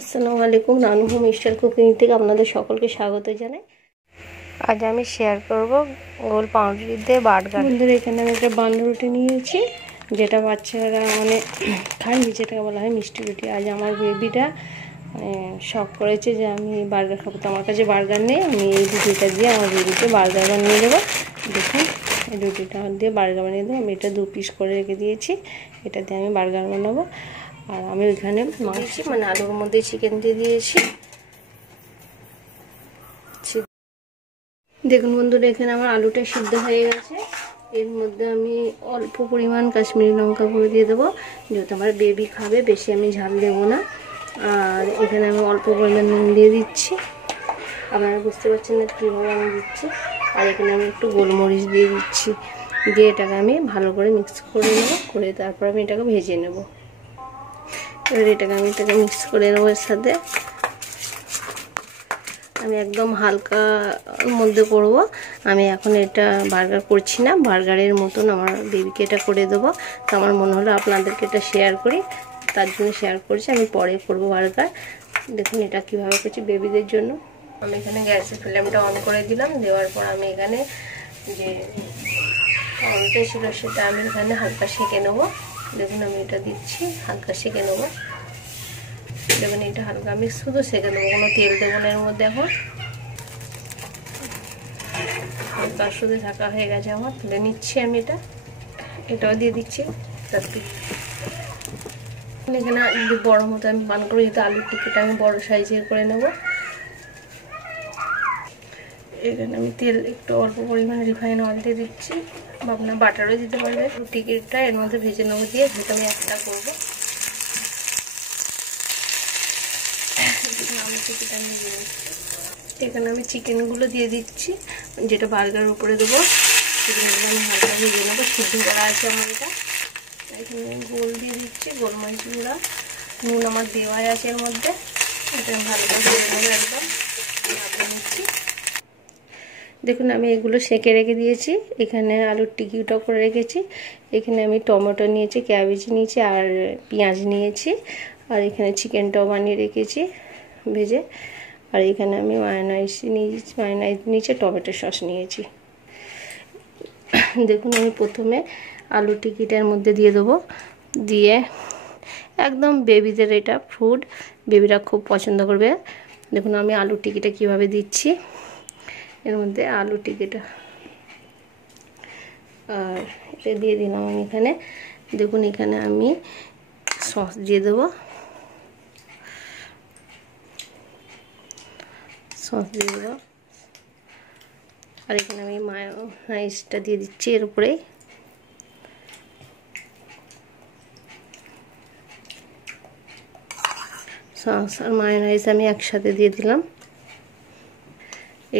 আসসালামু আলাইকুম, Ranu home style cooking থেকে আপনাদের সকলকে স্বাগত জানাই। আজ আমি শেয়ার করব গোল পাউরুটি দিয়ে বার্গার। বন্ধুরা, এখানে আমি একটা বান রুটি নিয়েছি, যেটা বাচ্চারা মানে খায়, যেটাকে বলা হয় মিষ্টি রুটি। আজ আমার বেবিটা শখ করেছে যে আমি বার্গার খাবো, তো আমার কাছে বার্গার নেই, আমি এই রুটিটা দিয়ে আমার বেবিকে বার্গার বানিয়ে দেবো। দেখুন, এই রুটিটা দিয়ে বার্গার বানিয়ে দেবো। আমি এটা 2 পিস করে রেখে দিয়েছি, এটা দিয়ে আমি বার্গার বানাবো। আর আমি ওইখানে মাংস মানে আলুর মধ্যে চিকেন দিয়ে দিয়েছি। দেখুন বন্ধুরা, এখানে আমার আলুটা সিদ্ধ হয়ে গেছে। এর মধ্যে আমি অল্প পরিমাণ কাশ্মীরি লঙ্কা গুঁড়ো দিয়ে দেবো, যেহেতু আমার বেবি খাবে, বেশি আমি ঝাল দেবো না। আর এখানে আমি অল্প পরিমাণ নুন দিয়ে দিচ্ছি, আপনারা বুঝতে পারছেন না কীভাবে আমি দিচ্ছি। আর এখানে আমি একটু গোলমরিচ দিয়ে দিচ্ছি, দিয়ে এটাকে আমি ভালো করে মিক্স করে নেবো, করে তারপর আমি এটাকে ভেজে নেবো। এবার এটাকে মিক্স করে নেবো এর সাথে। আমি একদম হালকা মধ্যে করব, আমি এখন এটা বার্গার করছি না, বার্গারের মতন আমার বেবিকে এটা করে দেবো। তো আমার মনে হলো আপনাদেরকে এটা শেয়ার করি, তার জন্য শেয়ার করছি। আমি পরে করব বার্গার। দেখুন এটা কীভাবে করছি বেবিদের জন্য। আমি এখানে গ্যাসের ফ্লেমটা অন করে দিলাম, দেওয়ার পর আমি এখানে যে পাউরুটি ছিল সেটা আমি এখানে হালকা সেঁকে নেবো। দেখুন আমি এটা দিচ্ছি, হালকা সেঁকে নেবো। দেখুন এটা হালকা আমি শুধু সেঁকে দেবো, কোনো তেল দেবো না এর মধ্যে। এখন হালকা শুধু ঢাকা হয়ে গেছে আমার, তুলে নিচ্ছি আমি এটাও দিয়ে দিচ্ছি। এখানে যদি বড় মতো আমি বান করে, যেহেতু আলুর টিকিটা আমি বড় সাইজের করে নেব। এখানে আমি তেল একটু অল্প পরিমাণে রিফাইন অয়েল দিয়ে দিচ্ছি, বা আপনার বাটারও দিতে পারবে। টিকিটটা এর মধ্যে ভেজে নেবো, দিয়ে যেটা আমি একটা করবো। এখানে আমি চিকেনগুলো দিয়ে দিচ্ছি, যেটা বার্গারের উপরে দেবো। চিকেনগুলো আমি হালকা ভেজে নেবো, সিদ্ধ করা আছে আমার এটা। এখানে গোল দিয়ে দিচ্ছি, গোলমরিচ গুঁড়া, নুন আমার দেওয়াই আছে এর মধ্যে। এটা আমি ভালো করে ভেজে নেবো, একদম ভাজা নিচ্ছি। দেখুন আমি এগুলো সেঁকে রেখে দিয়েছি। এখানে আলুর টিকিটাও করে রেখেছি। এখানে আমি টমেটো নিয়েছি, ক্যাবেজ নিয়েছি, আর পেঁয়াজ নিয়েছি। আর এখানে চিকেনটাও বানিয়ে রেখেছি ভেজে। আর এখানে আমি মায়োনাইজ নিয়েছি, টমেটো সস নিয়েছি। দেখুন আমি প্রথমে আলু টিকিটার মধ্যে দিয়ে দেবো, দিয়ে একদম বেবিদের এটা ফুড, বেবিরা খুব পছন্দ করবে। দেখুন আমি আলু টিকিটা কিভাবে দিচ্ছি, এর মধ্যে আলু টিকিটা আর এটা দিয়ে দিলাম আমি এখানে। দেখুন এখানে আমি সস দিয়ে দেবো, সস দিয়ে দেবো। আর এখানে আমি মায়োনাইজটা দিয়ে দিচ্ছি এর উপরে। সস আর মায়োনাইজ আমি একসাথে দিয়ে দিলাম।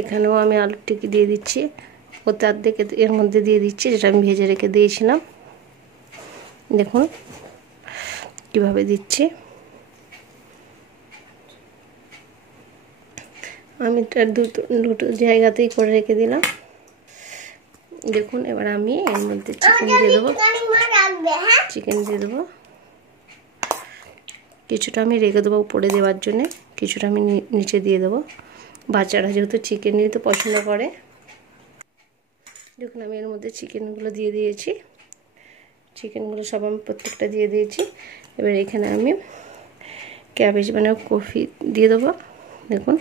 এখানেও আমি আলুর টিকি দিয়ে দিচ্ছি, ওতে অর্ধেক এর মধ্যে দিয়ে দিচ্ছি, যেটা আমি ভেজে রেখে দিয়েছিলাম। দেখুন কিভাবে দিচ্ছি। আমি এটা দুটো জায়গাতেই করে রেখে দিলাম। দেখুন এবার আমি এর মধ্যে চিকেন দিয়ে দেবো, কিছুটা আমি রেখে দেবো উপরে দেওয়ার জন্যে, কিছুটা আমি নিচে দিয়ে দেবো। বাচ্চারা যেহেতু চিকেন নিতে পছন্দ করে। দেখুন আমি এর মধ্যে চিকেনগুলো দিয়ে দিয়েছি, চিকেনগুলো সব আমি প্রত্যেকটা দিয়ে দিয়েছি। এবার এখানে আমি ক্যাবেজ মানে কফি দিয়ে দেবো। দেখুন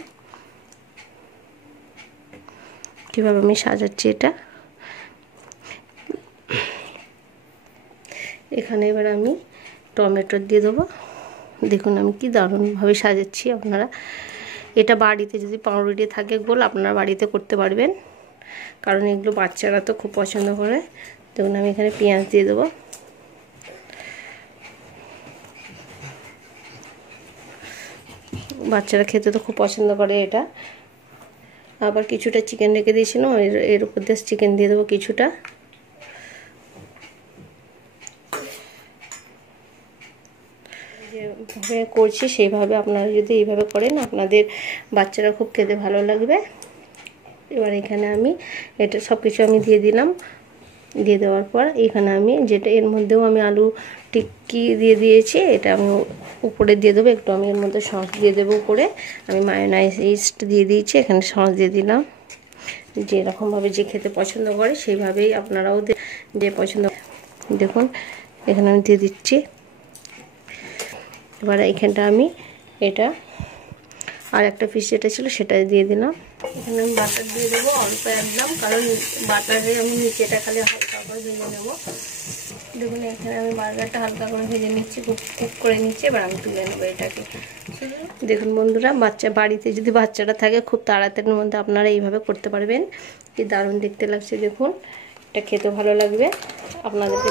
কীভাবে আমি সাজাচ্ছি এটা। এখানে এবার আমি টমেটো দিয়ে দেবো। দেখুন আমি কি দারুণভাবে সাজাচ্ছি। আপনারা এটা বাড়িতে যদি পাউরুটি থাকে গোল, আপনারা বাড়িতে করতে পারবেন, কারণ এগুলো বাচ্চারা তো খুব পছন্দ করে। দেখুন আমি এখানে পেঁয়াজ দিয়ে দেবো। বাচ্চারা খেতে তো খুব পছন্দ করে এটা। আবার কিছুটা চিকেন রেখে দিয়েছিলাম, এর উপর দিয়ে চিকেন দিয়ে দেবো কিছুটা। যেভাবে করছি সেইভাবে আপনারা যদি এইভাবে করেন, আপনাদের বাচ্চারা খুব খেতে ভালো লাগবে। এবার এখানে আমি এটা সব কিছু আমি দিয়ে দিলাম। দিয়ে দেওয়ার পর এখানে আমি যেটা এর মধ্যেও আমি আলু টিক্কি দিয়ে দিয়েছি, এটা আমি উপরে দিয়ে দেবো। একটু আমি এর মধ্যে সস দিয়ে দেবো উপরে। আমি মায়োনাইজ ইস্ট দিয়ে দিয়েছি, এখানে সস দিয়ে দিলাম। যেরকমভাবে যে খেতে পছন্দ করে সেইভাবেই আপনারাও যে পছন্দ। দেখুন এখানে আমি দিয়ে দিচ্ছি। এবার এইখানটা আমি এটা আর একটা পিস যেটা ছিল সেটা দিয়ে দিলাম। এখানে আমি বাটার দিয়ে দেবো অল্প একদম, কারণ বাটারে আমি নিচেটা খালি হালকা করে ভেজে নেবো। দেখুন এখানে আমি বার্গারটা হালকা করে ভেজে নিচ্ছি, কুক করে নিচ্ছি। এবার আমি তুলে নেবো এটাকে। দেখুন বন্ধুরা, বাড়িতে যদি বাচ্চারা থাকে খুব তাড়াতাড়ির মধ্যে আপনারা এইভাবে করতে পারবেন। কি দারুণ দেখতে লাগছে দেখুন, এটা খেতে ভালো লাগবে আপনাদেরকে।